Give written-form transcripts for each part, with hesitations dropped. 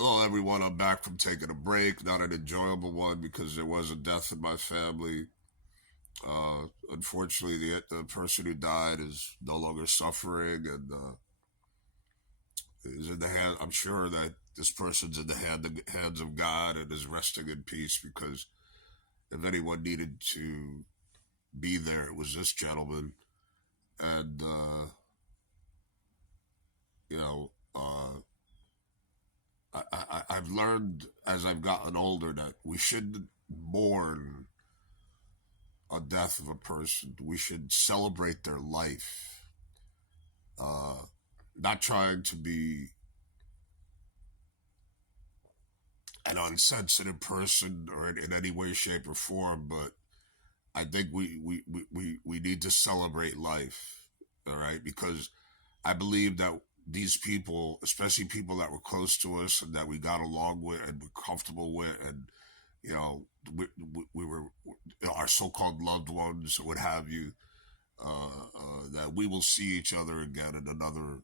Hello, everyone. I'm back from taking a break. Not an enjoyable one because there was a death in my family. Unfortunately, the person who died is no longer suffering and is in the hand. I'm sure that this person's in the hands of God and is resting in peace because if anyone needed to be there, it was this gentleman. And, you know, I've learned as I've gotten older that we shouldn't mourn a death of a person. We should celebrate their life, uh, not trying to be an unsensitive person or in any way, shape, or form, but I think we need to celebrate life, all right? Because I believe that these people, especially people that were close to us and that we got along with and were comfortable with, and you know, we were our so-called loved ones or what have you, that we will see each other again in another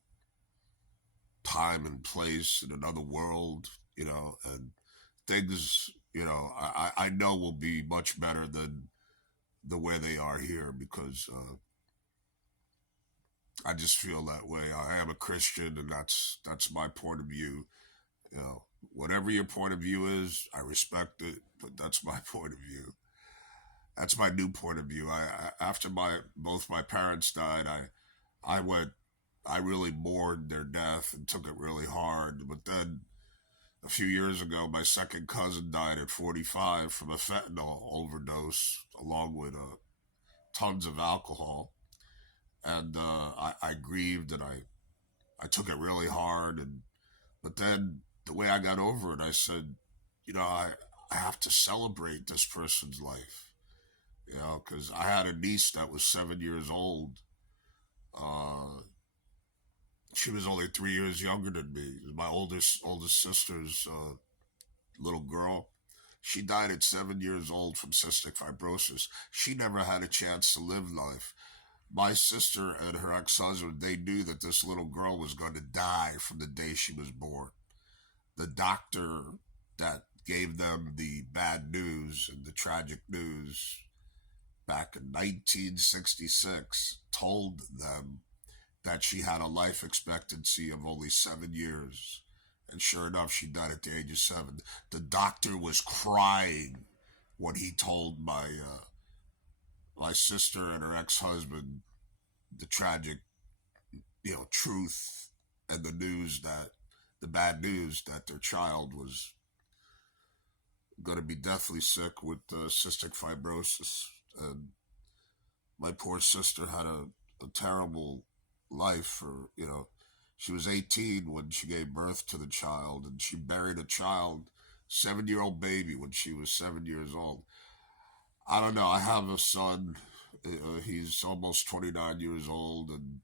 time and place in another world, and things, I know will be much better than the way they are here because I just feel that way. I am a Christian, and that's my point of view. You know, whatever your point of view is, I respect it, but that's my point of view. That's my new point of view. After my both my parents died, I went I really mourned their death and took it really hard. But then a few years ago, my second cousin died at 45 from a fentanyl overdose, along with tons of alcohol. And I grieved and I took it really hard. But then the way I got over it, I said, I have to celebrate this person's life, because I had a niece that was 7 years old. Uh, she was only 3 years younger than me. My oldest sister's little girl. She died at 7 years old from cystic fibrosis. She never had a chance to live life. My sister and her ex-husband, they knew that this little girl was going to die from the day she was born. The doctor that gave them the bad news and the tragic news back in 1966 told them that she had a life expectancy of only 7 years. And sure enough, she died at the age of 7. The doctor was crying when he told my sister and her ex husband the tragic, truth and the bad news that their child was going to be deathly sick with cystic fibrosis. And my poor sister had a terrible life for, she was 18 when she gave birth to the child, and she buried a child, 7-year-old baby, when she was 7 years old. I don't know. I have a son. He's almost 29 years old, and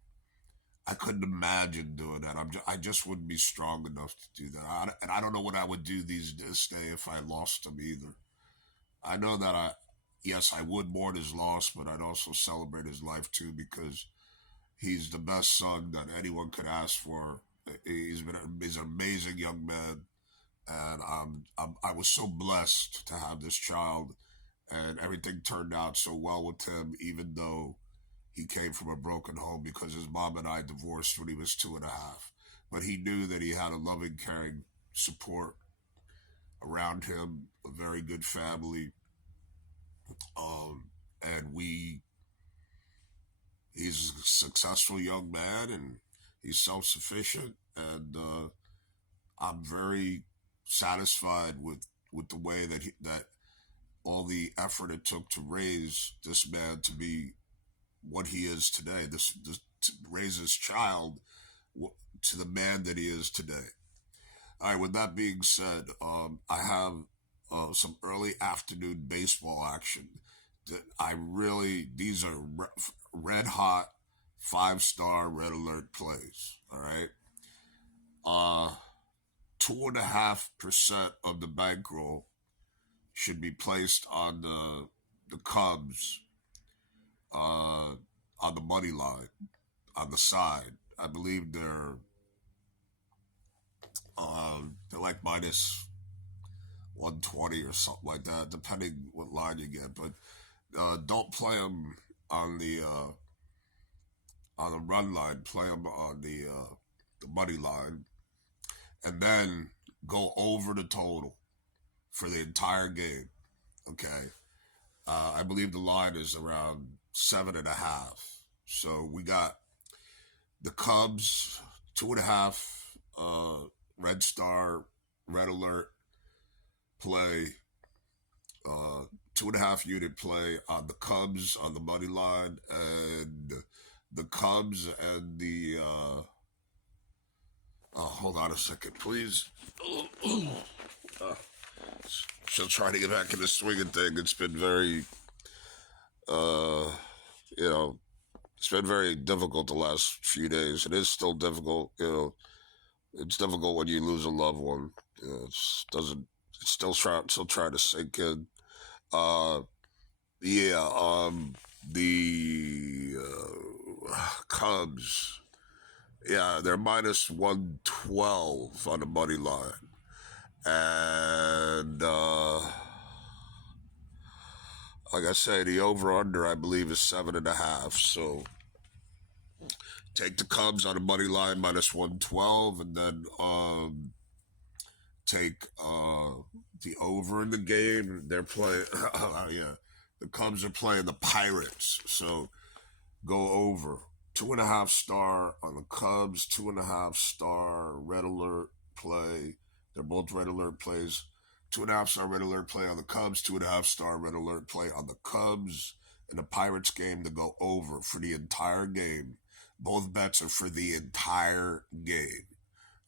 I couldn't imagine doing that. I just wouldn't be strong enough to do that. And I don't know what I would do this day if I lost him either. I know that yes, I would mourn his loss, but I'd also celebrate his life too because he's the best son that anyone could ask for. He's an amazing young man, and I was so blessed to have this child, and everything turned out so well with him, even though he came from a broken home because his mom and I divorced when he was 2.5. But he knew that he had a loving, caring support around him, a very good family, and he's a successful young man and he's self-sufficient, and I'm very satisfied with the way that all the effort it took to raise this man to be what he is today. This to raise his child to the man that he is today. All right. With that being said, I have some early afternoon baseball action that these are red hot 5-star red alert plays. All right. 2.5% of the bankroll should be placed on the Cubs uh, on the money line on the side. I believe they're like minus 120 or something like that, depending what line you get. But don't play them on the run line. Play them on the money line, and then go over the total for the entire game. Okay, I believe the line is around 7.5. So we got the Cubs 2.5. Red Star, Red Alert play. 2.5 unit play on the Cubs on the money line, and the Cubs and the hold on a second, please. Still trying to get back in the swing of thing. It's been very, uh, you know, it's been very difficult the last few days. It is still difficult. It's difficult when you lose a loved one. It's doesn't. It's still trying to sink in. Uh, yeah. The Cubs. Yeah, they're minus 112 on the money line, and like I say, the over under I believe is 7.5. So take the Cubs on the money line minus 112, and then take the over in the game. They're playing. Yeah, the Cubs are playing the Pirates, so go over 2.5 star on the Cubs. 2.5 star Red Alert play. They're both Red Alert plays. 2.5 star Red Alert play on the Cubs. 2.5 star Red Alert play on the Cubs. In the Pirates game to go over for the entire game. Both bets are for the entire game.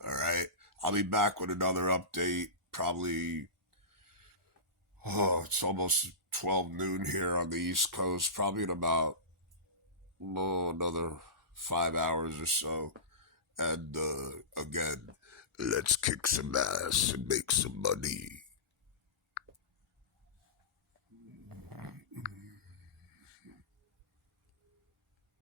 All right. I'll be back with another update. Probably, it's almost 12 noon here on the East Coast. Probably in about another 5 hours or so. And again, let's kick some ass and make some money.